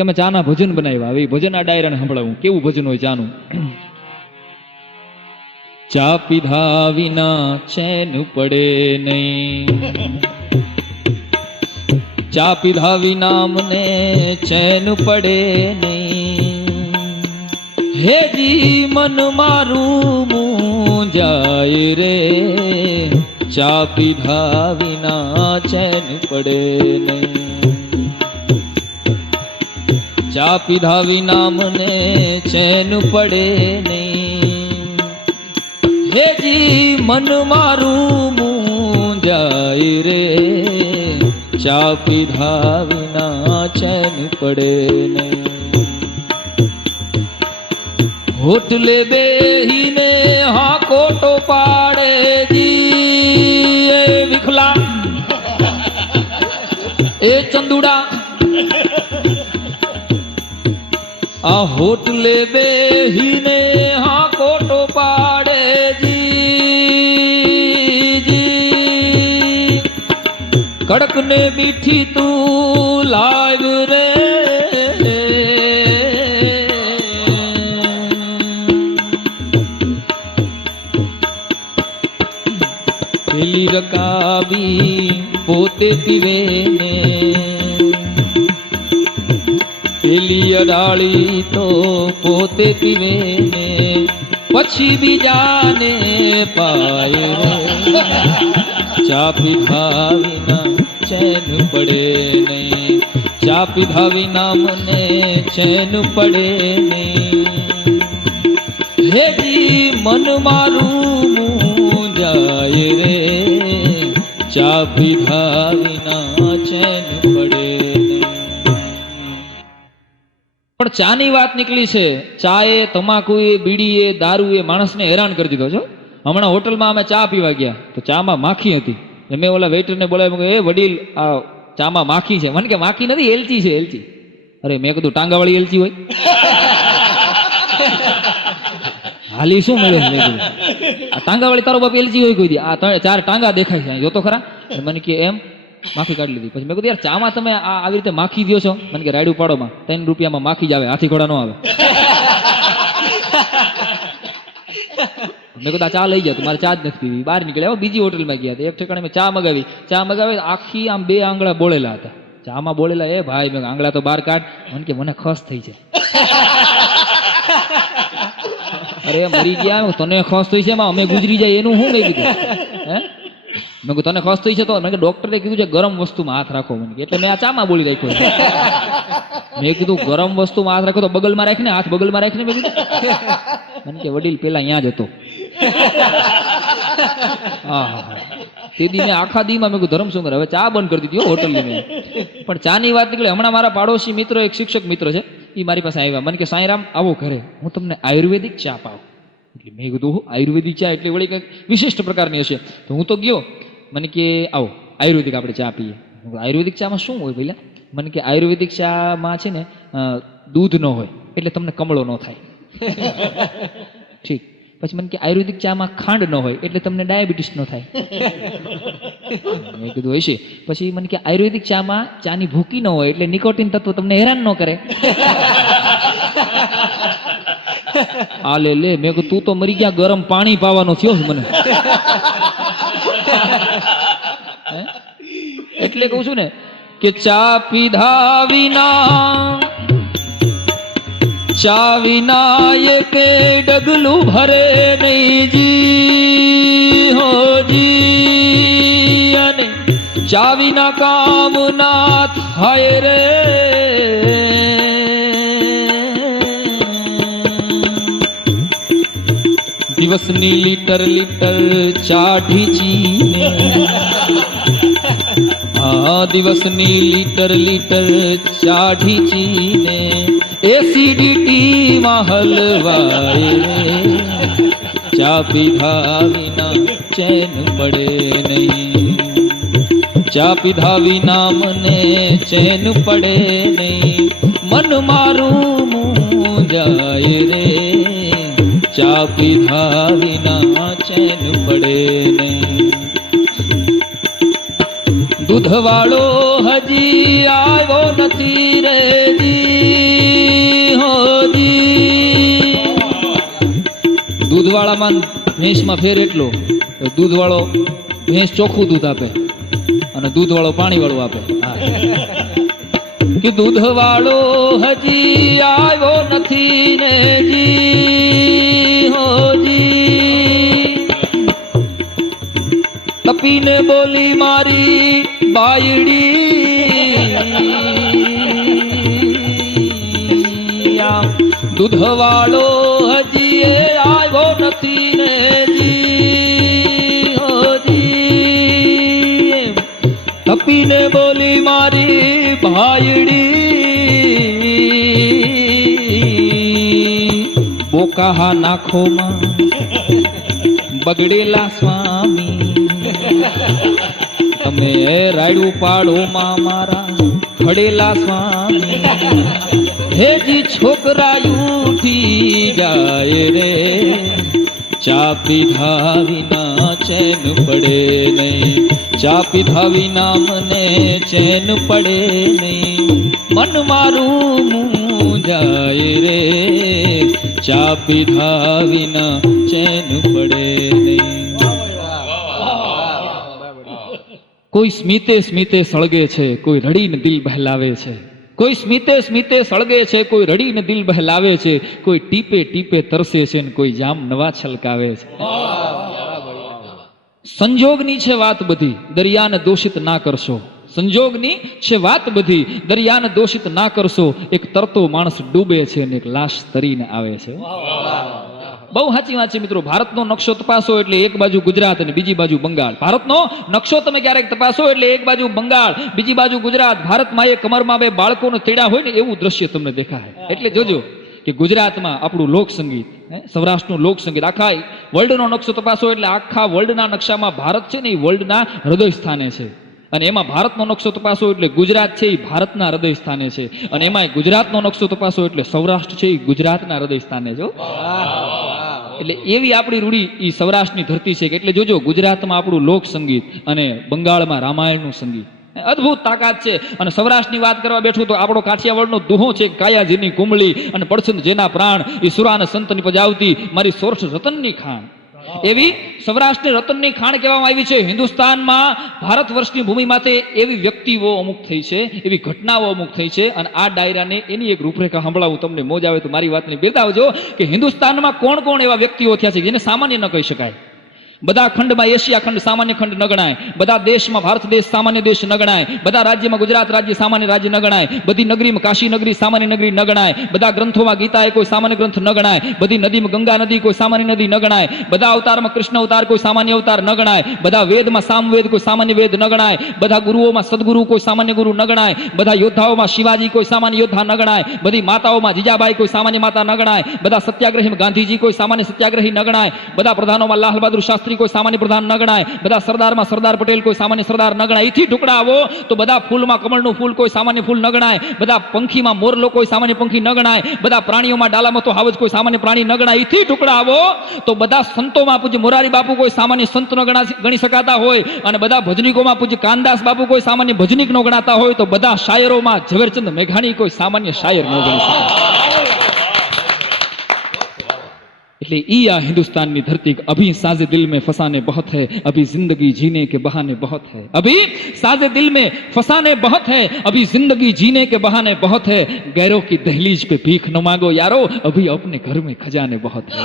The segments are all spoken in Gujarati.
તમે ચાના ભજન બનાવ્યા, હવે ભજન આ ડાયરાને સંભળાવું. કેવું ભજન હોય ચાનું? ચા પીધા વિના ચેન પડે નહીં, ચા પીધા વિના મને ચેન પડે નહીં, હેજી મન મારું મૂંઝાય રે, ચા પીધા વિના ચેન પડે નહીં, ચા પીધા વિના મને ચેન પડે નહીં, હેજી મન મારું મૂંઝાય રે, ચા પીધા વિના ચેન પડે નહીં. હોટલે બેહીને હા કોટો પાડે જી એ વિખલા એ ચંદુડા, આ હોટલે બેહીને હા કોટો પાડે જી, કડક ને મીઠી તું લાવ રે, પેલી રકાબી પોતે પીવે ને, પેલી અડાળી તો પોતે પીવે ને, પછી બીજાને પાય રે, ચા પીધા વિના ચેન પડે નહીં, ચા પીધા વિના મને ચેન પડે નહીં, હેજી મન મારું મૂંઝાય રે, ચા પીધા વિના ચેન પડે નહીં. પણ ચાની વાત નીકળી છે. ચા એ, તમાકુ એ, બીડી એ, દારૂ એ માણસને હેરાન કરી દીધો છો. હમણાં હોટલમાં અમે ચા પીવા ગયા તો ચામાં માખી હતી. મેં ઓલા વેઇટરને બોલાવ્યો, એ વડીલ આ ચામાં માખી છે. મને કે માખી નથી, એલચી છે, એલચી. અરે મેં કીધું ટાંગાવાળી એલચી હોય? હાલી શું મળે છે? આ ટાંગાવાળી તારો બાપ એલચી હોય કોઈ દી? આ 4 ટાંગા દેખાય છે, જોતો ખરા. મને કે એમ માખી કાઢી લીધી. પછી મેં કીધું યાર ચામાં તમે આવી રીતે માખી દો છો? મને કે રાયડું પાડોમાં 3 રૂપિયામાં માખી જ આવે, હાથી ઘોડા નો આવે. મેં કીધું ચા લઈ જાવ, મારે ચા જ નથી પીવી. બહાર નીકળ્યા, બીજી હોટલમાં ગયા, એક ઠેકાણે મેં ચા મગાવી, આખી આમ 2 આંગળા બોળેલા હતા. ચામાં બોળેલા. એ ભાઈ મેં આંગળા તો બહાર કાઢ. મને કે મને ખસ થઈ છે. અરે મરી ગયા, તને ખસ થઈ છે એમાં અમે ગુજરી જાય એનું શું? મેં કીધું હે, મેં કીધું તને ખસ થઈ છે તો મેં ડોક્ટરે કીધું છે ગરમ વસ્તુમાં હાથ રાખો. મને એટલે મેં આ ચામાં બોલી રાખ્યો. મેં કીધું ગરમ વસ્તુમાં હાથ રાખો તો બગલમાં રાખીને, હાથ બગલમાં રાખીને. મેં કીધું મને કે વડીલ પેલા અહીંયા જ હતો. હા, તે દી મેં આખા દીમાં મેં કીધું ધર્મ શું કરે, હવે ચા બંધ કરી દીધી હોટલની મેં. પણ ચાની વાત નીકળે. હમણાં મારા પાડોશી મિત્ર, એક શિક્ષક મિત્ર છે, એ મારી પાસે આવ્યા. મને કે સાંઈરામ આવો ઘરે, હું તમને આયુર્વેદિક ચા પાઉં. એટલે મેં કીધું આયુર્વેદિક ચા એટલે વળી કંઈક વિશિષ્ટ પ્રકારની હશે. તો હું તો ગયો. મને કે આવો આયુર્વેદિક આપણે ચા પીએ. આયુર્વેદિક ચામાં શું હોય પહેલા? મને કે આયુર્વેદિક ચામાં છે ને દૂધ ન હોય એટલે તમને કમળો ન થાય. ઠીક. પછી મને કે આયુર્વેદિક ચામાં ખાંડ ન હોય એટલે તમને ડાયાબિટીસ ન થાય. મેં કીધું હોય છે. પછી મને કે આયુર્વેદિક ચામાં ચાની ભૂકી ન હોય એટલે નિકોટિન તત્વ તમને હેરાન ન કરે. આ લે મેં કીધું તું તો મરી ગયા, ગરમ પાણી પાવાનો થયો મને. એટલે કહું છું ને કે ચા પીધા વિના કે ડગલું ભરે નહીં જી, હો જી. અને ચા વિના કામ ના થાય રે, દિવસની લીટર ચા ઢીચીને, દિવસની લીટર ચા ઢીચીને એસિડિટી માં હલવાય, ચા પીધા વિના ચેન પડે નહીં, ચા પીધા વિના મને ચેન પડે નહીં, મન મારું મૂંઝાય રે, ચા પીધા વિના ચેન પડે નહીં. દૂધવાળો હજી આવ્યો નથી રે જી, ઘોડામાં ભેંસમાં ફેર એટલો, દૂધ વાળો ભેંસ ચોખ્ખું દૂધ આપે અને દૂધ વાળો પાણી વાળું આપે. કે દૂધ વાળો હજી આવ્યો નથી ને જી હોજી, તપીને બોલી મારી બાયડી, દૂધ વાળો હજી આવ્યો નથી ને જી હોજી, તપીને બોલી મારી ભાઈડી, બોકાહા નાખોમાં બગડેલા સ્વામી, તમે રાડું પાડો માં મારા ખડેલા સ્વામી, હેજી છોકરા ઉઠી જાય રે, ચા પીધા વિના ચેન પડે નહીં, ચા પીધા વિના મને ચેન પડે નહીં, મન મારું મૂંઝાય રે, ચા પીધા વિના ચેન પડે નહીં. કોઈ સ્મિતે સ્મિતે સળગે છે, કોઈ રડીને દિલ બહેલાવે છે, કોઈ સ્મિતે સ્મિતે સળગે છે, કોઈ રડીને દિલ બહેલાવે છે, કોઈ ટીપે ટીપે તરસે છે ને કોઈ જામ નવા છલકાવે છે. સંજોગની છે વાત બધી, દરિયાને દોષિત ના કરશો. સંજોગની છે વાત બધી, દરિયાને દોષિત ના કરશો. એક તરતો માણસ ડૂબે છે અને એક લાશ તરીને આવે છે. બહુ સાચી વાત છે મિત્રો. ભારતનો નકશો તપાસો એટલે એક બાજુ ગુજરાત અને બીજી બાજુ બંગાળ. ભારતનો નકશો તમે ક્યારેક તપાસો એટલે એક બાજુ બંગાળ, બીજી બાજુ ગુજરાત. ભારતમાં એ કમરમાં બે બાળકોને તેડા હોય ને એવું દ્રશ્ય તમને દેખાય. એટલે જોજો કે ગુજરાતમાં આપણું લોક સંગીત, સૌરાષ્ટ્રનું લોક સંગીત, આખા વર્લ્ડનો નકશો તપાસો એટલે આખા વર્લ્ડના નકશામાં ભારત છે ને એ વર્લ્ડના હૃદય સ્થાને છે. અને એમાં ભારતનો નકશો તપાસો એટલે ગુજરાત છે એ ભારતના હૃદય સ્થાને છે. અને એમાં ગુજરાતનો નકશો તપાસો એટલે સૌરાષ્ટ્ર છે એ ગુજરાતના હૃદય સ્થાને છે. એટલે એવી આપણી રૂઢી એ સૌરાષ્ટ્રની ધરતી છે. એટલે જોજો ગુજરાતમાં આપણું લોક સંગીત અને બંગાળમાં રામાયણનું સંગીત, અદભુત તાકાત છે. અને સૌરાષ્ટ્રની વાત કરવા બેઠું તો આપણો કાઠિયાવાડનો દુહો છે, કાયાજીની કુંબળી અને પડછંદ જેના પ્રાણ, એ સુરાન સંતની પજાવતી મારી સોર્સ રતનની ખાણ. એવી સૌરાષ્ટ્રની રતનની ખાણ કહેવામાં આવી છે. હિન્દુસ્તાનમાં ભારત વર્ષની ભૂમિમાંથી એવી વ્યક્તિઓ અમુક થઈ છે, એવી ઘટનાઓ અમુક થઈ છે. અને આ ડાયરાને એની એક રૂપરેખા સંભળાવું, તમને મોજ આવે તો મારી વાતને બિરદાવજો કે હિન્દુસ્તાનમાં કોણ કોણ એવા વ્યક્તિઓ થયા છે જેને સામાન્ય ન કહી શકાય. બધા ખંડમાં એશિયા ખંડ સામાન્ય ખંડ ન ગણાય, બધા દેશમાં ભારત દેશ સામાન્ય દેશ ન ગણાય, બધા રાજ્યમાં ગુજરાત રાજ્ય સામાન્ય રાજ્ય ન ગણાય, બધી નગરીમાં કાશી નગરી સામાન્ય નગરી ન ગણાય, બધા ગ્રંથોમાં ગીતા એ કોઈ સામાન્ય ગ્રંથ ન ગણાય, બધી નદીમાં ગંગા નદી કોઈ સામાન્ય નદી ન ગણાય, બધા અવતારમાં કૃષ્ણ અવતાર કોઈ સામાન્ય અવતાર ન ગણાય, બધા વેદમાં સામવેદ કોઈ સામાન્ય વેદ ન ગણાય, બધા ગુરુઓમાં સદગુરુ કોઈ સામાન્ય ગુરુ ન ગણાય, બધા યોદ્ધાઓમાં શિવાજી કોઈ સામાન્ય યોદ્ધા ન ગણાય, બધી માતાઓમાં જીજાબાઈ કોઈ સામાન્ય માતા ન ગણાય, બધા સત્યાગ્રહીમાં ગાંધીજી કોઈ સામાન્ય સત્યાગ્રહી ન ગણાય, બધા પ્રધાનોમાં લાલ બહાદુર શાસ્ત્રી કોઈ સામાન્ય પ્રધાન ન ગણાય, બધા સરદારમાં સરદાર પટેલ કોઈ સામાન્ય સરદાર ન ગણાય. એથી ટુકડા આવો તો બધા ફૂલમાં કમળનું ફૂલ કોઈ સામાન્ય ફૂલ ન ગણાય, બધા પંખીમાં મોરલો કોઈ સામાન્ય પંખી ન ગણાય, બધા પ્રાણીઓમાં ડાલામાં તો હાવજ કોઈ સામાન્ય પ્રાણી ન ગણાય. એથી ટુકડા આવો તો બધા સંતોમાં પૂજ્ય મોરારી બાપુ કોઈ સામાન્ય સંત ન ગણી શકાતા હોય, અને બધા ભજનીકોમાં પૂજ્ય કાનદાસ બાપુ કોઈ સામાન્ય ભજનીક ન ગણાતા હોય, તો બધા શાયરોમાં ઝવેરચંદ મેઘાણી કોઈ સામાન્ય શાયર ન ગણી શકાય. એટલે ई आ हिंदुस्तान की धरती, अभी साजे दिल में फसाने बहुत है, अभी जिंदगी जीने के बहाने बहुत है, अभी साजे दिल में फसाने बहुत है, अभी जिंदगी जीने के बहाने बहुत है, गैरों की दहलीज पे भीख न मांगो यारो, अभी अपने घर में खजाने बहुत है.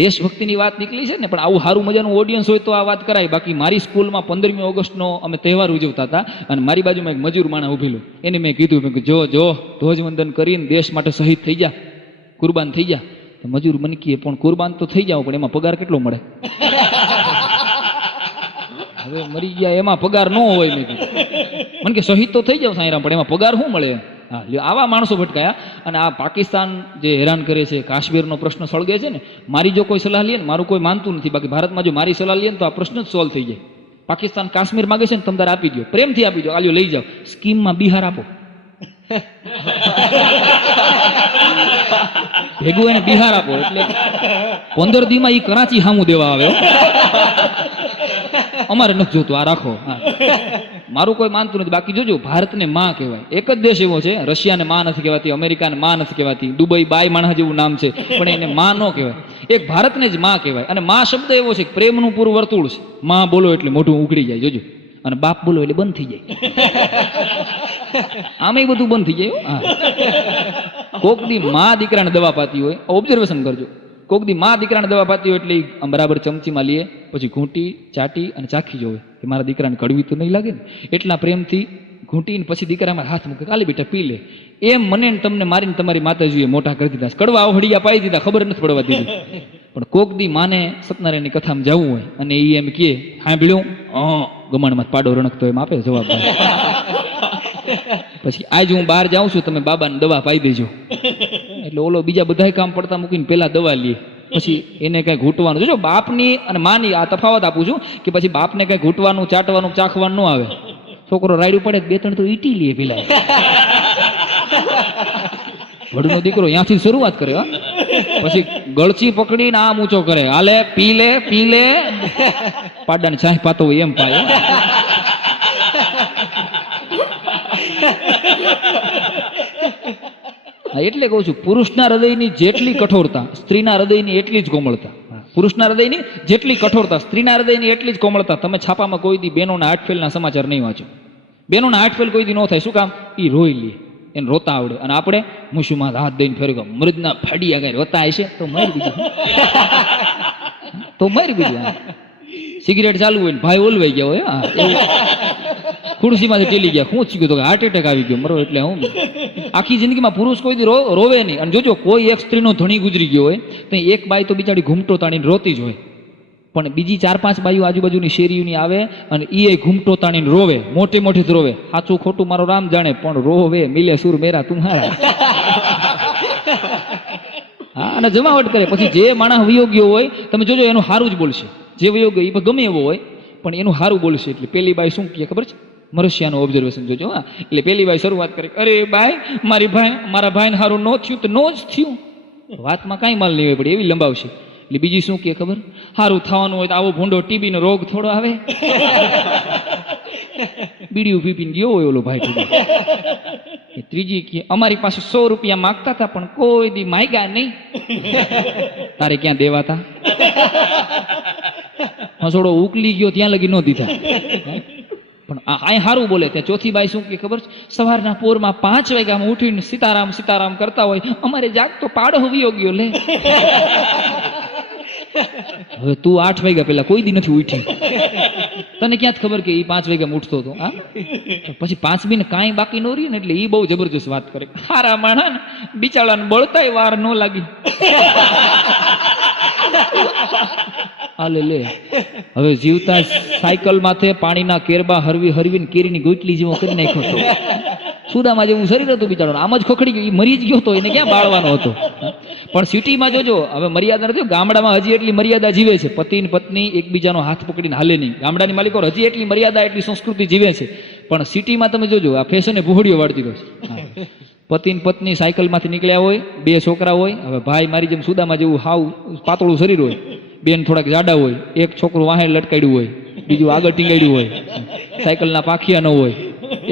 દેશભક્તિની વાત નીકળી છે ને, પણ આવું સારું મજાનું ઓડિયન્સ હોય તો આ વાત કરાય. બાકી મારી સ્કૂલમાં 15મી ઓગસ્ટનો અમે તહેવાર ઉજવતા હતા, અને મારી બાજુમાં એક મજૂર માણસ ઉભેલું, એને મેં કીધું જો ધ્વજવંદન કરીને દેશ માટે શહીદ થઈ જા, કુરબાન થઈ જા. તો મજૂર મને કહે પણ કુરબાન તો થઈ જાવ, પણ એમાં પગાર કેટલો મળે? હવે મરી ગયા એમાં પગાર ન હોય. મેં કીધું મને કે શહીદ તો થઈ જાવ સાંઈરામ, પણ એમાં પગાર શું મળે? હા, આવા માણસો ભટકાયા. અને આ પાકિસ્તાન જે હેરાન કરે છે, કાશ્મીરનો પ્રશ્ન સળગે છે ને, મારી જો કોઈ સલાહ લે ને, મારું કોઈ માનતું નથી. બાકી ભારતમાં જો મારી સલાહ લે ને તો આ પ્રશ્ન જ સોલ્વ થઈ જાય. પાકિસ્તાન કાશ્મીર માગે છે ને, તમે તારે આપી દો, પ્રેમથી આપી દો, આલ્યો લઈ જાઓ. સ્કીમમાં બિહાર આપો, ભેગું એને બિહાર આપો, એટલે 15 દીમાં ઈ કરાચી હામું દેવા આવે. અમારે નથી જોતું, આ રાખો. હા, મારું કોઈ માનતું નથી. બાકી જોજો, ભારતને માં કહેવાય. એક જ દેશ એવો છે, રશિયાને માં નથી કહેવાતી, અમેરિકાને માં નથી કહેવાતી, દુબઈ બાઈ માણસ જેવું નામ છે, પણ એને માં ન કહેવાય. એક ભારતને જ માં કહેવાય. અને માં શબ્દ એવો છે કે પ્રેમનું પૂરું વર્તુળ છે. માં બોલો એટલે મોઢું ઉઘડી જાય, જોજો. અને બાપ બોલો એટલે બંધ થઈ જાય. આમે બધું બંધ થઈ જાય. હા, કોક દી માં દીકરાને દવા પાતી હોય, ઓબ્ઝર્વેશન કરજો. કોક દી માં દીકરાને દવા પાતી હોય એટલે આમ બરાબર ચમચીમાં લઈએ, પછી ઘૂંટી ચાટી અને ચાખી જોવે કે મારા દીકરાને કડવી તો નહીં લાગે ને. એટલા પ્રેમથી ઘૂંટીને પછી દીકરામાં હાથ મૂકે, કાલે બેટા પી લે. એમ મને તમને મારીને તમારી માતાજીએ મોટા કરી દીધા, કડવા ઓહડિયા પાઈ દીધા, ખબર નથી પડવા દીધી. પણ કોક દી માને સત્યનારાયણની કથામાં જવું હોય અને એ એમ કહે, સાંભળ્યું? ગમાણમાં પાડો રણકતો એમ આપે જવાબ. પછી આજ હું બહાર જાઉં છું, તમે બાબાને દવા પાઈ દેજો. એટલે ઓલો બીજા બધા કામ પડતા મૂકીને પેલા દવા લે, પછી એને કઈ ઘૂંટવાનું. જોજો, બાપની અને માની આ તફાવત આપું છું કે પછી બાપને કઈ ઘૂંટવાનું, ચાટવાનું, ચાખવાનું ન આવે. છોકરો રાયડું પડે 2-3 તો ઈટી લે પેલા. વડનો દીકરો ત્યાંથી શરૂઆત કરે. પછી ગળચી પકડીને આમ ઊંચો કરે, હાલે પી લે પી લે. પાડાને ચાહ પાતો હોય એમ પાય. એટલે કહું છું, પુરુષના હૃદયની જેટલી કઠોરતા સ્ત્રીના હૃદયની એટલી જ કોમળતા. પુરુષના હૃદયની જેટલી કઠોરતા સ્ત્રીના હૃદયની એટલી જ કોમળતા. તમે છાપામાં કોઈ દી બેનોના હાર્ટફેલના સમાચાર નહીં વાંચો. બેનોના હાર્ટફેલ કોઈ દી ન થાય. શું કામ? એ રોઈ લે, એને રોતા આવડે. અને આપણે મુશુમાં હાથ દઈને ફેરવી મૃદના ફાડી આગળ રોતા હશે તો મારી બીજું તો મારી બીજું. સિગરેટ ચાલુ હોય ને ભાઈ ઓલવાઈ ગયા હોય, ખુરશીમાંથી ટેલી ગયા, શું થયું? તો હાર્ટ એટેક આવી ગયો, મરો. એટલે હું આખી જિંદગીમાં પુરુષ કોઈ દી રોવે નહીં. અને જોજો, કોઈ એક સ્ત્રીનો ધણી ગુજરી ગયો હોય તો એક બાઈ તો બિચારી ઘૂમટો તાણીને રોતી જ હોય, પણ બીજી 4-5 બાઈઓ આજુબાજુની શેરીઓની આવે અને એ ઘૂમટો તાણીને રોવે, મોટી મોટી જ રોવે. સાચું ખોટું મારો રામ જાણે, પણ રોવે. મિલે સુર મેરા તુમ્હારા. હા, અને જમાવટ કરે. પછી જે માણસ વિયોગ્ય હોય તમે જોજો, એનું સારું જ બોલશે. જે વિયોગ્ય એ ગમે એવો હોય પણ એનું સારું બોલશે. એટલે પેલી બાઈ શું કહે ખબર છે? મરશિયાનું ઓબ્ઝર્વેશન જોજો. હા, એટલે પેલી બાઈ શરૂઆત કરે, અરે બાઈ, મારા ભાઈને સારું ન થયું તો નો જ થયું. વાતમાં કાંઈ માલ નહીં હોય, પણ એવી લંબાવશે. એટલે બીજી શું કહે ખબર? સારું થવાનું હોય તો આવો ભૂંડો ટીબી નો રોગ થોડો આવે. બીડીયું પીપીને ગયો હોય ઓલો ભાઈ ટીબી. ત્રીજી કે અમારી પાસે 100 રૂપિયા માંગતા હતા પણ કોઈ દી માગ્યા નહીં. તારે ક્યાં દેવાતા? હસોડો ઉકલી ગયો ત્યાં લગી ન દીધા. પણ આ સારું બોલે. ત્યાં ચોથી બાઈ શું કે ખબર? સવારના પોરમાં 5 વાગ્યામાં ઉઠીને સીતારામ સીતારામ કરતા હોય. અમારે જાગતો પાડો વિયો ગયો લે. હવે તું 8 વાગ્યા પેલા કોઈ દી નથી ઉઠી, તને ક્યાં ખબર કે એ 5 વાગ્યામાં ઉઠતો હતો? હા, પછી 5 બી ને કાંઈ બાકી ન રહ્યું ને એટલે એ બહુ જબરજસ્ત વાત કરે. હારા માણા બિચારાને બળતાય વાર ન લાગી. હાલે લે. હવે જીવતા સાયકલ માથે પાણીના કેરબા હરવી હરવીને કેરીની ગોટલી જેવો કરી નાખ્યો હતો. સુદામાં જેવું શરીર હતું બિચારો, આમ જ ખોખડી ગયો. એ મરી જ ગયો હતો, એને ક્યાં બાળવાનો હતો? પણ સિટીમાં જોજો, હવે મર્યાદા નથી. ગામડામાં હજી એટલી મર્યાદા જીવે છે. પતિ ને પત્ની એકબીજાનો હાથ પકડીને હાલે નહીં. ગામડાની માલિકો હજી એટલી મર્યાદા, એટલી સંસ્કૃતિ જીવે છે. પણ સિટીમાં તમે જોજો, આ ફેશને ભૂહડીઓ વાળતી રહ્યો છે. પતિ ને પત્ની સાયકલમાંથી નીકળ્યા હોય, 2 છોકરા હોય. હવે ભાઈ મારી જેમ સુદામાં જેવું હાવ પાતળું શરીર હોય, બેન થોડાક જાડા હોય, એક છોકરું વાહે લટકાડ્યું હોય, બીજું આગળ ટીંગાડ્યું હોય, સાયકલના પાખિયા ન હોય,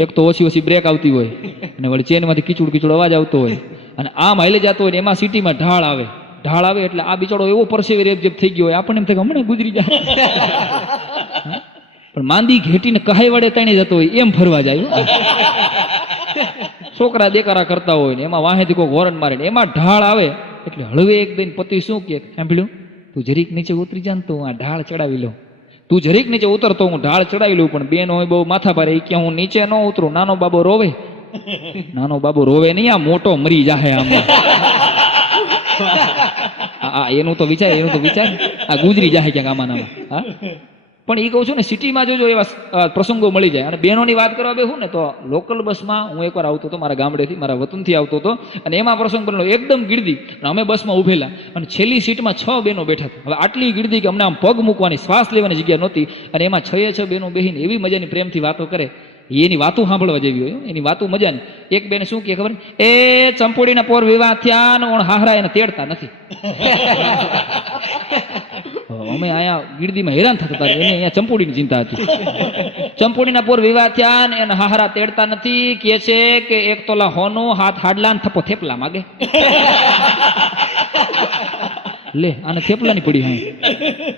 એક તો ઓછી બ્રેક આવતી હોય, અને વળી ચેનમાંથી કીચુડ અવાજ આવતો હોય, અને આમ હાલે જતો હોય. એમાં સિટીમાં ઢાળ આવે એટલે આ બિચારો એવો પરસેવે રેબજેબ થઈ ગયો હોય, આપણને એમ થાય હમણાં ગુજરી જાય. પણ માંદી ઘેટીને કહાઈ વડે તાણી જતો હોય એમ ફરવા જાય. છોકરા દેકારા કરતા હોય ને એમાં વાહેથી કોઈ હોરન મારે ને એમાં ઢાળ આવે એટલે હળવે એક બેન પતિ શું કહે? સાંભળ્યું? તું જરીક નીચે ઉતરી જા ને તો હું આ ઢાળ ચડાવી લઉં. તું જરીક નીચે ઉતરતો હું ઢાળ ચડાવી લઉં. પણ બેન હોય બહુ માથા ભારે, એ કે હું નીચે ન ઉતરું. નાનો બાબો રોવે. નાનો બાબો રોવે નહીં, આ મોટો મરી જાહે આમ. એનું તો વિચાર આ ગુજરી જાય ક્યાંક આમાં. હા, પણ એ કહું છું ને, સિટીમાં જોજો એવા પ્રસંગો મળી જાય. અને બહેનોની વાત કરવા બેહું ને તો લોકલ બસમાં હું એકવાર આવતો હતો, મારા ગામડેથી, મારા વતનથી આવતો હતો, અને એમાં પ્રસંગ બનેલો એકદમ ગીર્દી. અમે બસમાં ઉભેલા અને છેલ્લી સીટમાં 6 બહેનો બેઠા હતા. હવે આટલી ગીર્દી કે અમને આમ પગ મૂકવાની, શ્વાસ લેવાની જગ્યા નહોતી. અને એમાં 6 બહેનો બેહીને એવી મજાની પ્રેમથી વાતો કરે એની વાતો સાંભળવા જેવી હોય, એની વાતો મજાની. એક બેન શું કે ખબર, એ ચંપોડીના પોર વિવાહ થયા ને ઓણ હાહરા એને તેડતા નથી. અમે અહીંયા ગીરદીમાં હેરાન થતા હતા, એને અહીંયા ચંપોડીની ચિંતા હતી. ચંપોડીના પોર વિવાહ થયા ને એને હાહરા તેડતા નથી, કે છે કે એક તોલા હોનો હાથ હાડલા ને થપ્પો થેપલા માગે. લે આને થેપલાની પડી હા.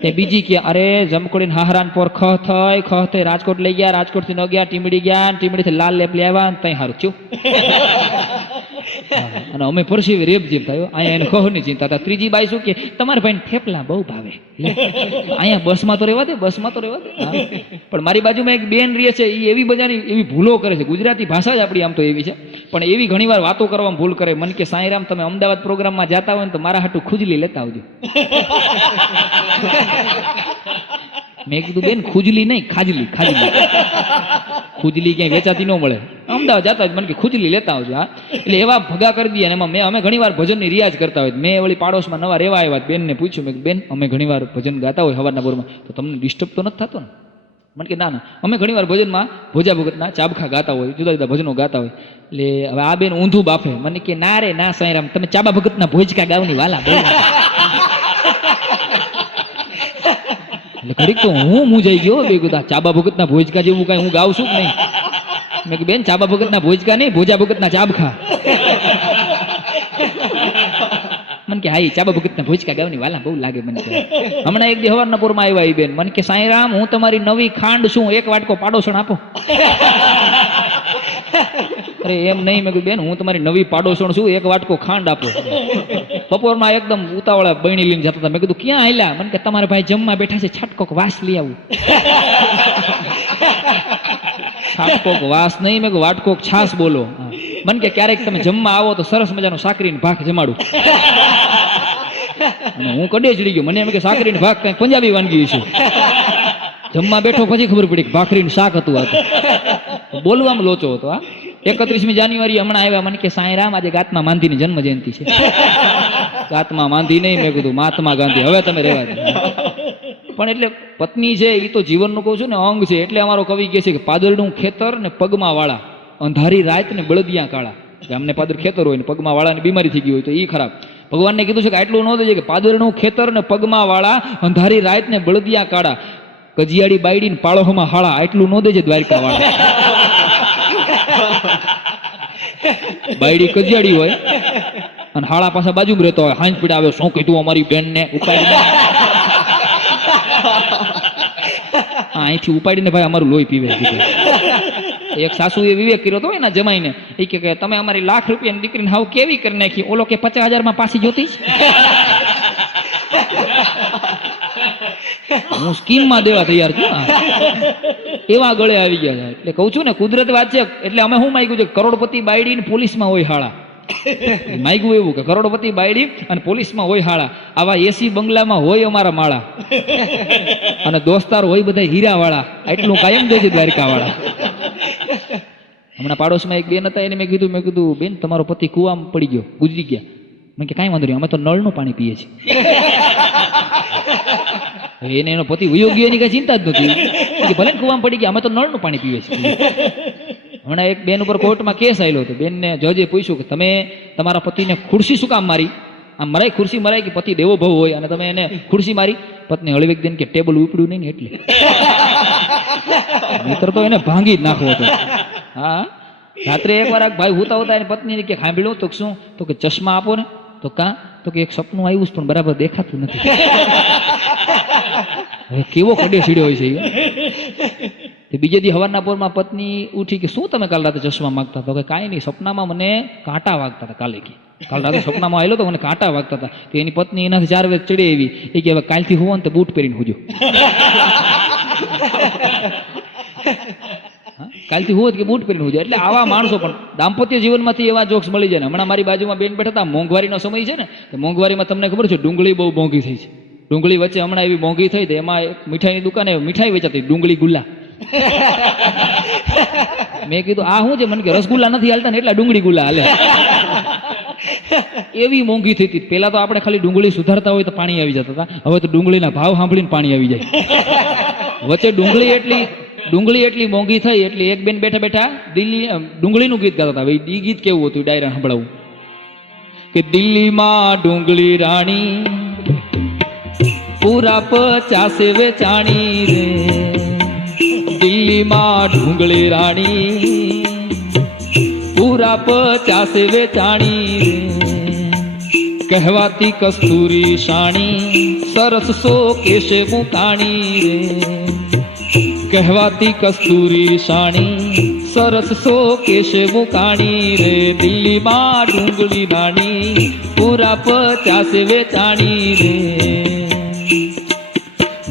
તે બીજી કે અરે જમકોડીને હાહરાન પોર ખહ થઈ રાજકોટ લઈ ગયા, રાજકોટ થી ન ગયા ટીમડી ગયા, ટીમડી થી લાલ લેપ લઈ આવ્યા, તઈ હારું થયું. અને અમે પરસેવી રેપ જેમ થયો, અહીંયા એને ખહ ની ચિંતા હતા. ત્રીજી બાઈ શું કે તમારા ભાઈને થેપલા બહુ ભાવે, અહીંયા બસમાં તો રહેવા દે, બસમાં તો રહેવા દે. પણ મારી બાજુમાં એક બેન રહે છે, એ એવી બધાની એવી ભૂલો કરે છે. ગુજરાતી ભાષા જ આપણી આમ તો એવી છે, પણ એવી ઘણી વાર વાતો કરવામાં ભૂલ કરે. મને કે સાંઈરામ તમે અમદાવાદ પ્રોગ્રામમાં જતા હોય ને તો મારા હાટું ખુજલી લેતા આવજો. મેં કીધું બેન ખુજલી નહીં, ખાજલી. ખુજલી ક્યાંય વેચાતી ન મળે. અમદાવાદ જતા હોય મને કે ખુજલી લેતા આવજો. હા, એટલે એવા ભગા કરી દઈએ. એમાં અમે ઘણી વાર ભજનની રિયાઝ કરતા હોય. મેં વળી પાડોશમાં નવા રહેવા આવ્યા, બેનને પૂછ્યું, મેં બેન અમે ઘણી વાર ભજન ગાતા હોય હવારના બોરમાં, તો તમને ડિસ્ટર્બ તો નથી થતો ને? મને કે ના અમે ઘણી વાર ભજનમાં ભોજા ભગતના ચાબખા ગાતા હોય, જુદા જુદા ભજનો ગાતા હોય. એટલે હવે આ બેન ઊંધું બાફે. મને કે ના રે ના સાંઈરામ, તમે ચાબા ભગતના ભોજકા ગાવની વાલા બોલ. એટલે ઘડીક તો હું મૂંઝાઈ ગયો. બે કીધું ચાબા ભગતના ભોજકા જેવું કઈ હું ગાઉં છું કે નહીં? મેં કીધું બેન ચાબા ભગતના ભોજકા નહીં, ભોજા ભગતના ચાબખા. મને કે હા ચાબા ભગતના ભોજકા ગાવની વાલા બહુ લાગે. મને હમણાં એક દી હવારના પોરમાં આવ્યા એ બેન, મને કે સાંઈરામ હું તમારી નવી ખાંડ છું, એક વાટકો પાડોશણ આપો. અરે એમ નહીં, મેં કીધું બેન હું તમારી નવી પાડોશણ છું, એક વાટકો ખાંડ આપો. બપોરમાં એકદમ ઉતાવળા બહેણી લઈને જતા હતા. મેં કીધું ક્યાં આયલા? મને કે તમારા ભાઈ જમવા બેઠા છે, છાટકોક વાસ લઈ આવું. છાટકોક વાસ નહીં, મેં વાટકોક છાસ બોલો. મને કે ક્યારેક તમે જમવા આવો તો સરસ મજાનો સાકરીને ભાગ જમાડું. અને હું કડે ચડી ગયો. મને એમ કે સાકરીને ભાગ કઈ પંજાબી વાનગી છે. જમવા બેઠો પછી ખબર પડી કે ભાખરીનું શાક હતું. આ બોલવામાં લોચો હતો. હા, 31મી જાન્યુઆરી હમણાં આવ્યા. મને કે સાંઈરામ આજે ગાતમા માંધીની જન્મ જયંતિ છે. ગાતમા માંધી નહીં, મેં કીધું મહાત્મા ગાંધી. હવે તમે રહેવા દો. પણ એટલે પત્ની છે એ તો જીવનનું કહું છું ને અંગ છે. એટલે અમારો કવિ કહે છે કે પાદરનું ખેતર ને પગમાં વાળા, અંધારી રાત ને બળદિયા કાળા. અમને પાદર ખેતર હોય ને પગમાં વાળાની બીમારી થઈ ગઈ હોય તો એ ખરાબ. ભગવાનને કીધું છે કે આટલું ન દેજે કે પાદરનું ખેતર ને પગમાં વાળા, અંધારી રાત ને બળદિયા કાળા, કજિયાળી બાયડી ને પાળોમાં હાળા, આટલું ન દેજે દ્વારકા વાળા. બાયડી કજિયાળી હોય અને હાળા પાછા બાજુમાં રહેતો હોય. હાંજ પીડા આવે, શું કીધું અમારી બેન ને ઉપાડી અહીંથી ઉપાડીને ભાઈ અમારું લોહી પીવે. એક સાસુ એ વિવેક કર્યો હતો એના જમાઈને. એ કે તમે અમારી લાખ રૂપિયાની દીકરીને હાવ કેવી કરી નાખી, ઓલો કે 50,000 પાછી જોતી. હું સ્કીમમાં દેવા તૈયાર છું. એવા ગળે આવી ગયા. એટલે કઉ છું ને કુદરત વાત છે. એટલે અમે શું માંગ્યું છે, કરોડપતિ બાયડી ને પોલીસમાં હોય હાળા. માંગ્યું એવું કે કરોડપતિ બાયડી અને પોલીસમાં હોય હાળા, આવા એસી બંગલામાં હોય અમારા માળા, અને દોસ્તાર હોય બધા હીરા વાળા, એટલું કાયમ દેજે દ્વારકા વાળા. હમણાં પાડોશમાં એક બેન હતા, એને મેં કીધું બેન તમારો પતિ કુવામાં પડી ગયો, ગુજરી ગયા. મેં કે કાંઈ વાંધો નહીં, અમે તો નળનું પાણી પીએ છીએ. એને એનો પતિ વયો ગયો એની કઈ ચિંતા જ નથી. ભલે કુવામાં પડી ગયા, અમે તો નળનું પાણી પીએ છીએ. હમણાં એક બેન ઉપર કોર્ટમાં કેસ આવેલો હતો. બેનને જજે પૂછ્યું કે તમે તમારા પતિને ખુરશી શું કામ મારી? આમ મરાય, ખુરશી મરાય કે પતિ દેવો ભવ હોય અને તમે એને ખુરશી મારી? પત્ની હળવેક દેન કે ટેબલ ઉપડ્યું નહીં ને એટલે. મિત્ર તો એને ભાંગી જ નાખવો હતો. હા, રાત્રે એકવાર ભાઈ હોતા હોતા એની પત્નીને કે સાંભળ્યું તો શું? તો કે ચશ્મા આપો ને. તો કાં? તો કે એક સપનું આવ્યું પણ બરાબર દેખાતું નથી. હવે કેવો કડે સીડ્યો હોય છે. બીજે દી હવારના પોરમાં પત્ની ઉઠી કે શું તમે કાલ રાતે ચશ્મા માંગતા? તો કે કાંઈ નહીં, સપનામાં મને કાંટા વાગતા હતા. કાલ રાતે સપનામાં આવેલો તો મને કાંટા વાગતા હતા. તો એની પત્ની એનાથી 4 વેત ચડી આવી. એ કે હવે કાલથી હોવો ને તો બૂટ પહેરીને હોજો. કાલથી હોત કે બૂટ પહેરીને હોજો. એટલે આવા માણસો પણ દાંપત્ય જીવનમાંથી એવા જોક્સ મળી જાય ને. હમણાં મારી બાજુમાં બેન બેઠા હતા. મોંઘવારીનો સમય છે ને, તો મોંઘવારીમાં તમને ખબર છે ડુંગળી બહુ મોંઘી થઈ છે. ડુંગળી વચ્ચે હમણાં એવી મોંઘી થઈ તો એમાં એક મીઠાઈની દુકાને મીઠાઈ વેચાતી, ડુંગળી ગુલ્લા. મેં કીધું આ શું છે? મને કે રસગુલ્લા નથી હાલતા ને એટલા ડુંગળી ગુલ્લા હાલે. એવી મોંઘી થઈ હતી. પેલા તો આપણે ખાલી ડુંગળી સુધારતા હોય તો પાણી આવી જતા હતા. હવે તો ડુંગળીના ભાવ સાંભળીને પાણી આવી જાય. વચ્ચે ડુંગળી એટલી મોંઘી થઈ એટલે એક બેન બેઠા બેઠા દિલ્હી ડુંગળીનું ગીત ગાતા હતા. હવે એ ગીત કેવું હતું ડાયરા સંભળાવું કે દિલ્હીમાં ડુંગળી રાણી પૂરા 50 વેચાણી રે, દિલ્હીમાં ડુંગળી રાણી પૂરા 50 વેચાણી રે, કહેવાતી કસ્તુરી શાણી સરસ સો કેશે મુકાણી રે, કહેવાતી કસ્તુરી શાણી સરસ સો કેશે મુકાણી રે, દિલ્હીમાં ડુંગળી રાણી પૂરા 50 વેચાણી રે.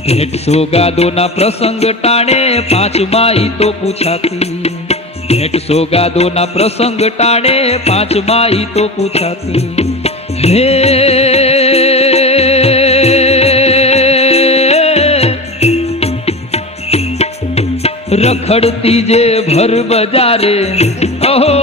ભેટ સોગાદોના પ્રસંગ ટાણે 5માં ઈ તો પૂછાતી, ભેટ સોગાદોના પ્રસંગ ટાણે 5માં ઈ તો પૂછાતી. હે રખડતી જે ભર બજારે, ઓહો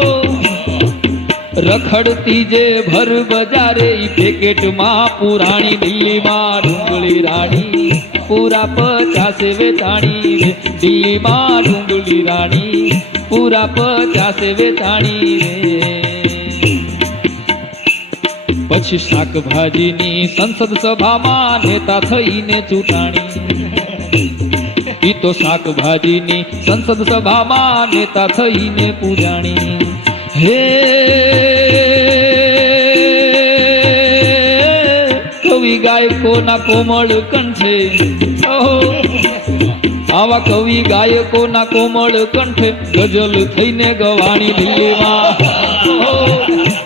રખડતી જે ભર બજારે ઈ પેકેટમાં પુરાણી, દિલ્હીમાં ડુંગળી રાણી પૂરા 50 વેચાણી રે, દિલ્હીમાં ડુંગળી રાણી પૂરા 50 વેચાણી રે. પછી શાકભાજીની સંસદ સભામાં નેતા થઈને ચૂંટાણી, ઈ તો શાકભાજીની સંસદ સભામાં નેતા થઈને પૂજાણી. હે કવિ ગાયકોના કોમળ કંઠે, ઓહો આવા કવિ ગાયકોના કોમળ કંઠે ગઝલ થઈને ગવાણી, દિલ્હીમાં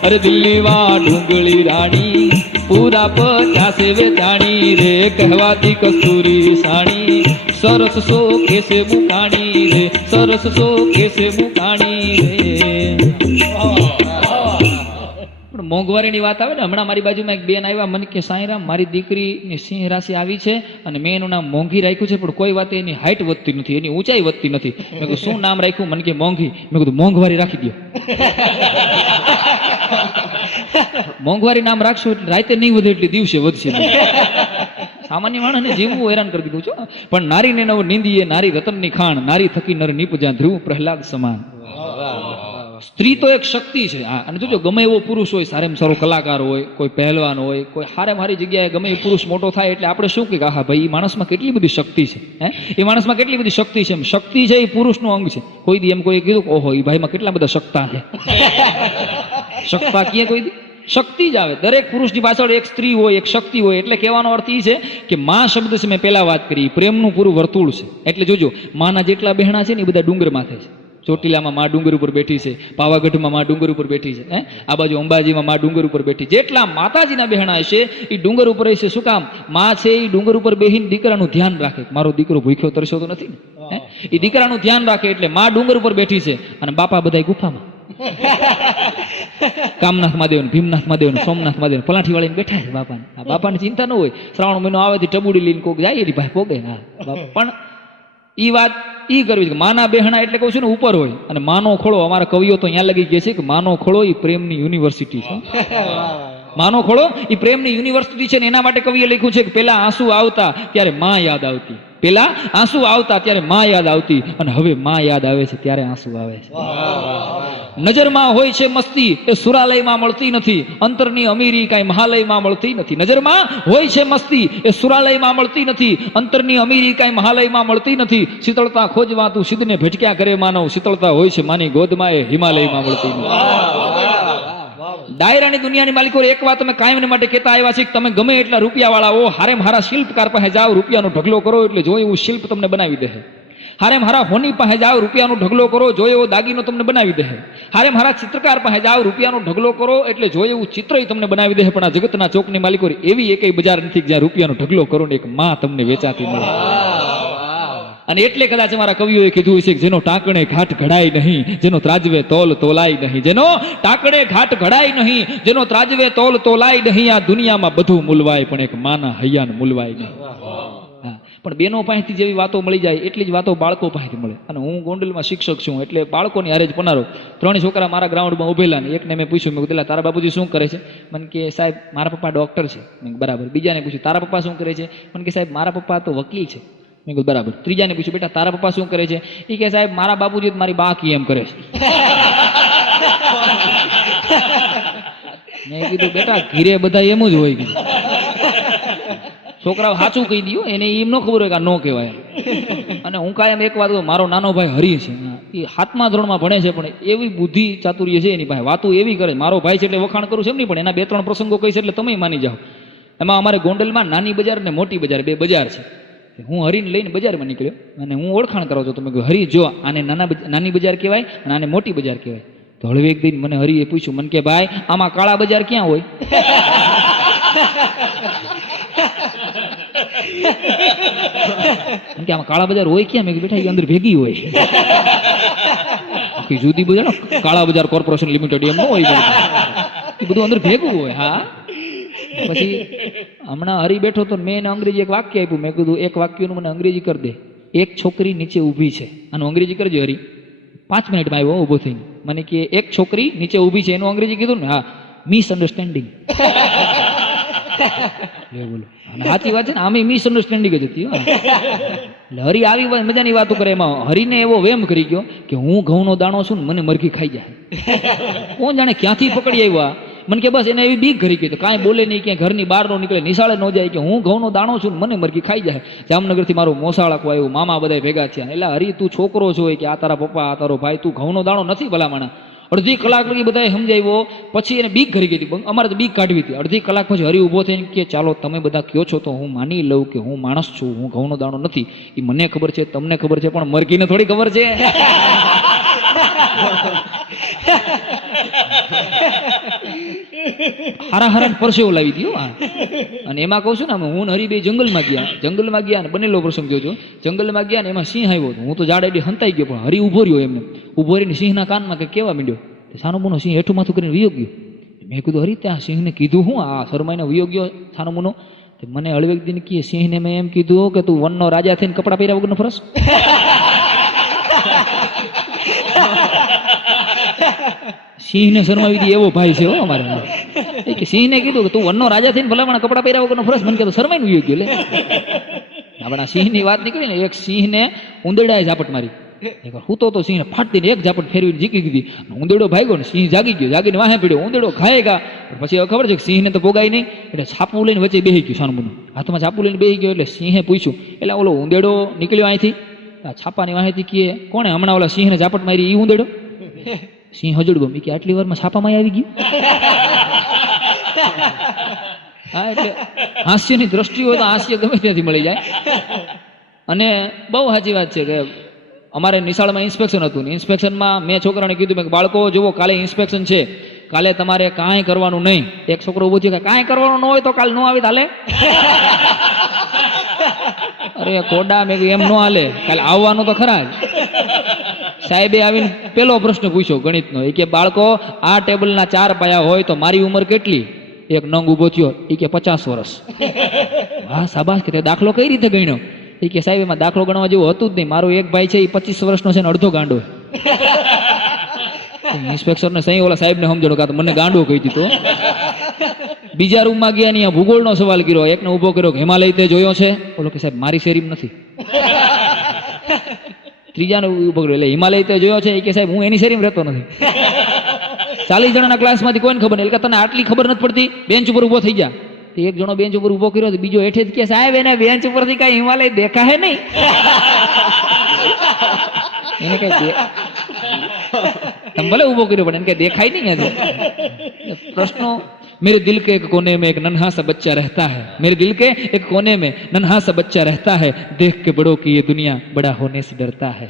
અરે દિલ્હીમાં ડુંગળી રાણી પૂરા 50 વેચાણી રે, કહેવાતી કસ્તુરી સાણી સરસ સો કેસે મુકાણી રે, સરસ સો કેસે મુકાણી રે. પણ મોંઘવારીની વાત આવે ને, હમણાં મારી બાજુમાં એક બેન આવ્યા, મને કે સાંઈરામ મારી દીકરીની સિંહ રાશિ આવી છે અને મેં એનું નામ મોંઘી રાખ્યું છે, પણ કોઈ વાત એની હાઈટ વધતી નથી, એની ઊંચાઈ વધતી નથી. મેં કીધું શું નામ રાખ્યું? મને કે મોંઘી. મેં કીધું મોંઘવારી રાખી દો. મોંઘવારી નામ રાખશો એટલે રાતે નહીં વધે એટલે દિવસે વધશે. સામાન્ય માણસને જીવવું હેરાન કરી દીધું છો. પણ નારીને નવ નિંદીએ નારી રતનની ખાણ, નારી થકી નર નીપજા ધ્રુવ પ્રહલાદ સમાન. સ્ત્રી તો એક શક્તિ છે. અને જોજો ગમે એવો પુરુષ હોય, સારેમાં સારો કલાકાર હોય, કોઈ પહેલવાન હોય, કોઈ હારે મારી જગ્યાએ ગમે એ પુરુષ મોટો થાય એટલે આપણે શું કહીએ, હા ભાઈ એ માણસમાં કેટલી બધી શક્તિ છે, હે એ માણસમાં કેટલી બધી શક્તિ છે. શક્તિ છે એ પુરુષનું અંગ છે. કોઈ દી એમ કોઈ કીધું ઓહો એ ભાઈમાં કેટલા બધા શક્તા છે, શક્તા કીએ કોઈ દી? શક્તિ જ આવે. દરેક પુરુષની પાછળ એક સ્ત્રી હોય, એક શક્તિ હોય. એટલે કહેવાનો અર્થ એ છે કે માં શબ્દ છે, મેં પહેલા વાત કરી, પ્રેમનું પૂરું વર્તુળ છે. એટલે જોજો માના જેટલા બહેણા છે ને એ બધા ડુંગર માથે છે. ચોટીલામાં માં ડુંગર ઉપર બેઠી છે, પાવાગઢમાં માં ડુંગર ઉપર બેઠી છે, આ બાજુ અંબાજીમાં માં ડુંગર ઉપર બેઠી. જેટલા માતાજીના બહેણા હશે એ ડુંગર ઉપર હશે. શું કામ? માં છે એ ડુંગર ઉપર બેહીને દીકરાનું ધ્યાન રાખે, મારો દીકરો ભૂખ્યો તરસ્યો તો નથી ને, એ દીકરાનું ધ્યાન રાખે. એટલે માં ડુંગર ઉપર બેઠી છે અને બાપા બધા ગુફામાં, કામનાથ મહાદેવ, ભીમનાથ મહાદેવ, સોમનાથ મહાદેવ પલાઠી વાળીને બેઠા છે બાપાને. આ બાપાને ચિંતા ન હોય, શ્રાવણ મહિનો આવે ટબુડી લઈને કોક જાય એની ભાઈ પોગે. પણ ઈ વાત ઈ કરવી છે કે માના બહેણા એટલે કહું છું ને ઉપર હોય. અને માનો ખોળો, અમારા કવિઓ તો અહીંયા લગી ગયા છે કે માનો ખોળો એ પ્રેમની યુનિવર્સિટી છે. માનો ખોળો એ પ્રેમની યુનિવર્સિટી છે ને એના માટે કવિએ લખ્યું છે કે પેલા આંસુ આવતા ત્યારે માં યાદ આવતી, પેલા આંસુ આવતા ત્યારે માં યાદ આવતી, અને હવે માં યાદ આવે છે ત્યારે આંસુ આવે છે. નજરમાં હોય છે મસ્તી એ સુરાલયમાં મળતી નથી, અંતરની અમીરી કાંઈ મહાલયમાં મળતી નથી. નજરમાં હોય છે મસ્તી એ સુરાલયમાં મળતી નથી, અંતરની અમીરી કાંઈ મહાલયમાં મળતી નથી. શીતળતા ખોજવા તું સિદ્ધને ભટક્યા કરે માનવ, શીતળતા હોય છે માની ગોદમાં એ હિમાલયમાં મળતી નથી. ડાયરાની દુનિયાની માલિકો એક વાત તમે કાયમને માટે કહેતા આવ્યા છે કે તમે ગમે એટલા રૂપિયા વાળા હો, હારે મારા શિલ્પકાર પાસે જાઓ, રૂપિયાનો ઢગલો કરો એટલે જો એવું શિલ્પ તમને બનાવી દે. હારે મારા હોની પાસે જાઓ, રૂપિયાનો ઢગલો કરો, જો એવો દાગીનો તમને બનાવી દે. હારે મારા ચિત્રકાર પાસે જાઓ, રૂપિયાનો ઢગલો કરો એટલે જો એવું ચિત્ર તમને બનાવી દે. પણ આ જગતના ચોકની માલિકો એવી એકય બજાર નથી જ્યાં રૂપિયાનો ઢગલો કરો ને એક માં તમને વેચાતી મળે. અને એટલે કદાચ અમારા કવિઓએ કીધું છે કે જેનો ટાંકણે ઘાટ ઘડાય નહીં, જેનો ત્રાજવે તોલ તોલાય નહીં, જેનો ટાંકણે ઘાટ ઘડાય નહીં, જેનો ત્રાજવે તોલ તોલાય નહીં. આ દુનિયામાં બધું મૂલવાય પણ એક માના હૈયાને મૂલવાય નહીં. પણ બેનો પાસેથી જેવી વાતો મળી જાય એટલી જ વાતો બાળકો પાસેથી મળે. અને હું ગોંડલમાં શિક્ષક છું એટલે બાળકોની હારે જ પનારો. 3 છોકરા મારા ગ્રાઉન્ડમાં ઉભેલા ને એકને મેં પૂછ્યું, મેં કીધું તારા બાપુજી શું કરે છે? મને કે સાહેબ મારા પપ્પા ડોક્ટર છે. મેં બરાબર. બીજાને પૂછ્યું તારા પપ્પા શું કરે છે? મને કે સાહેબ મારા પપ્પા તો વકીલ છે. મેં કીધું બરાબર. ત્રીજાને પૂછ્યું, બેટા તારા પપ્પા શું કરે છે? એ કે સાહેબ મારા બાપુજી મારી બા કી એમ કરે છે. મેં કીધું બેટા ઘીરે બધા એમ જ હોય. કીધું છોકરાઓ સાચું કહી દઉં, એને એમ ન ખબર હોય કે આ ન કહેવાય. અને હું કાયમ એક વાત કહું, મારો નાનો ભાઈ હરી છે, એ 7મા ધોરણમાં ભણે છે, પણ એવી બુદ્ધિ ચાતુર્ય છે એની પાસે, વાતો એવી કરે. મારો ભાઈ છે એટલે વખાણ કરું છું એમ નહીં, પણ એના 2-3 પ્રસંગો કહીશ એટલે તમે માની જાઓ. એમાં અમારે ગોંડલમાં નાની બજાર ને મોટી બજાર 2 બજાર છે. હું હરીને લઈને બજારમાં નીકળ્યો અને હું ઓળખાણ કરાવું છું. તમે હરી જો આને નાની બજાર કહેવાય અને આને મોટી બજાર કહેવાય. તો હળવે એક દિન મને હરીએ પૂછ્યું, મને કે ભાઈ આમાં કાળા બજાર ક્યાં હોય? કે આમાં કાળા બજાર હોય ક્યાં? મેં કીધું બેઠા એ અંદર ભેગી હોય. જુદી બજાર, કાળા બજાર કોર્પોરેશન લિમિટેડ એમ ન હોય, એ બધું અંદર ભેગું હોય. હા. પછી હમણાં હરી બેઠો તો મેં એને અંગ્રેજી એક વાક્ય આપ્યું. મેં કીધું એક વાક્યનું મને અંગ્રેજી કરી દે. એક છોકરી નીચે ઊભી છે, આનું અંગ્રેજી કરજે હરી. 5 મિનિટમાં આવ્યો ઊભો થઈને. મને કે એક છોકરી નીચે ઊભી છે, એનું અંગ્રેજી કીધું ને. હા, મિસઅન્ડરસ્ટેન્ડિંગ. બોલો, સાચી વાત છે ને, આમે મિસઅન્ડરસ્ટેન્ડિંગ જ હતી. એટલે હરી આવી મજાની વાતો કરે. એમાં હરીને એવો વેમ કરી ગયો કે હું ઘઉંનો દાણો છું ને મને મરઘી ખાઈ જાય. કોણ જાણે ક્યાંથી પકડી આવ્યા. મને કે બસ એને એવી બીક ઘરી ગઈ, કાંઈ બોલે નહીં, ક્યાંય ઘરની બહાર ન નીકળે, નિશાળે ન જાય, કે હું ઘઉંનો દાણો છું ને મને મરઘી ખાઈ જાય. જામનગરથી મારું મોસાળકું આવ્યું, મામા બધા ભેગા થયા. એટલે હરી તું છોકરો છો કે આ તારા પપ્પા આ તારો ભાઈ, તું ઘઉંનો દાણો નથી ભલામણા. અડધી કલાક લગી બધાએ સમજાવ્યો. પછી એને બીક ઘરી ગઈ હતી. અમારે તો બીક કાઢવી હતી. અડધી કલાક પછી હરી ઊભો થઈને કે ચાલો તમે બધા કયો છો તો હું માની લઉં કે હું માણસ છું, હું ઘઉંનો દાણો નથી. એ મને ખબર છે, તમને ખબર છે, પણ મરઘીને થોડી ખબર છે. હારા પરસેવો લાવી દો. અને એમાં કહું છું ને, હું હરી બે જંગલમાં ગયા અને બનેલો પ્રસંગ જોજો. જંગલમાં ગયા ને એમાં સિંહ આવ્યો હતો. હું તો જાડેડી હંતાઈ ગયો, પણ હરી ઉભો રહ્યો. એમને ઉભો રહીને સિંહના કાનમાં કે કેવા માંડ્યો. સાનો મુનો સિંહ હેઠું માથું કરીને વિયો ગયો. મેં કીધું હરી ત્યાં સિંહને કીધું હું આ શરમાઈને વિયો ગયો સાનો મુનો? મને હળવેક દિન કહે સિંહને મેં એમ કીધું કે તું વનનો રાજા થઈને કપડા પહેર્યા વગરનો ફરસ. સિંહને શરમાવી દે એવો ભાઈ છે હો અમારે. કે સિંહને કીધું કે તું વનનો રાજા થઈને ભલામણ કપડા પહેર્યા વગરનો ફરસ. મને કીધું શરમાઈને વિયો ગયો. લે આપણા સિંહની વાત નીકળી ને, એક સિંહને ઉંદરડાએ ઝાપટ મારી. હું તો સિંહને ફાટતીને એક ઝાપટ ફેરવીને જીકી દીધી. ઉંદરડો ભાગ્યો ને સિંહ જાગી ગયો, જાગીને વાહે પડ્યો. ઉંદરડો ખાય ગા. પછી ખબર છે કે સિંહને તો પોગાય નહીં, એટલે છાપું લઈને વચ્ચે બેસી ગયું. સાનમુનું હાથમાં છાપું લઈને બેસી ગયો. એટલે સિંહે પૂછ્યું, એટલે ઓલો ઉંદેડો નીકળ્યો અહીંથી છાપાની વાહેથી કે કોણે હમણાં ઓલા સિંહને ઝાપટ મારી? એ ઉંદેડો. સિંહ હજડગો કે આટલી વારમાં છાપામાં આવી ગયું. હા, એટલે હાસ્યની દ્રષ્ટિ હોય તો હાસ્ય ગમે ત્યાંથી મળી જાય. અને બહુ સાચી વાત છે કે અમારે નિશાળમાં ઇન્સ્પેક્શન હતું ને, ઇન્સ્પેક્શનમાં મેં છોકરાને કીધું કે બાળકો જુઓ કાલે ઇન્સ્પેક્શન છે, કાલે તમારે કાંઈ કરવાનું નહીં. એક છોકરો ઉભો થયો કે કાંઈ કરવાનું ન હોય તો કાલે ન આવી હાલે. અરે કોડા, મેં એમ ન હાલે, કાલે આવવાનું તો ખરા જ. સાહેબે આવીને પેલો પ્રશ્ન પૂછ્યો ગણિતનો. એ કે બાળકો આ ટેબલના 4 પાયા હોય તો મારી ઉંમર કેટલી? એક નંગ ઉભો થયો. એ કે 50 વર્ષ. વાહ શાબાશ, કે દાખલો કઈ રીતે ગણ્યો? એ કે સાહેબ એમાં દાખલો ગણવા જેવું હતું જ નહીં. મારો એક ભાઈ છે એ 25 વર્ષનો છે ને અડધો ગાંડો. ઇન્સ્પેક્ટર ને સહી ઓલા સાહેબ ને સમજણો કાં તો મને ગાંડો કહી દીધો. બીજા રૂમમાં ગયા ને ભૂગોળનો સવાલ કર્યો. એકને ઉભો કર્યો કે હિમાલય તે જોયો છે? ઓલો કે સાહેબ મારી શેરીમાં નથી. ત્રીજાને ઉભો કર્યો, એટલે હિમાલય તે જોયો છે? એ કે સાહેબ હું એની શેરીમાં રહેતો નથી. 40 જણાના ક્લાસમાંથી કોઈને ખબર નહીં. એટલે તને આટલી ખબર નથી પડતી, બેન્ચ ઉપર ઉભો થઈ જા. એક જણો બેન્ચ ઉપર ઉભો કર્યો, બીજો હેઠે જ કે સાહેબ એને બેન્ચ ઉપરથી કઈ હિમાલય દેખાય નહીં. એને કઈ તમે ભલે ઉભો કર્યો પણ એને કઈ દેખાય નહીં. પ્રશ્નો मेरे दिल के एक कोने में एक नन्हा सा बच्चा रहता है, मेरे दिल के एक कोने में नन्हा सा बच्चा रहता है, देख के बड़ों की ये दुनिया बड़ा होने से डरता है,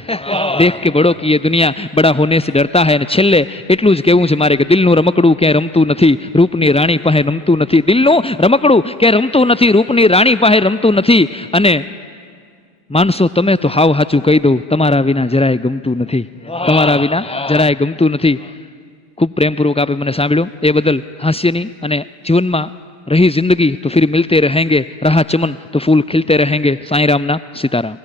देख के बड़ों की ये दुनिया बड़ा होने से डरता है. અને છેલ્લે એટલું જ કહેવું છે મારે કે દિલનું રમકડું ક્યાંય રમતું નથી, રૂપની રાણી પાસે રમતું નથી. દિલનું રમકડું ક્યાંય રમતું નથી, રૂપની રાણી પાસે રમતું નથી. અને માણસો તમે તો હાવ હાચું કહી દઉં, તમારા વિના જરાય ગમતું નથી, તમારા વિના જરાય ગમતું નથી. खूब प्रेमपूर्वक आपे मैंने सांभळ्यो ए बदल हास्यनी अने जीवन में रही जिंदगी तो फिर मिलते रहेंगे, रहा चमन तो फूल खिलते रहेंगे. साईं राम ना सीताराम.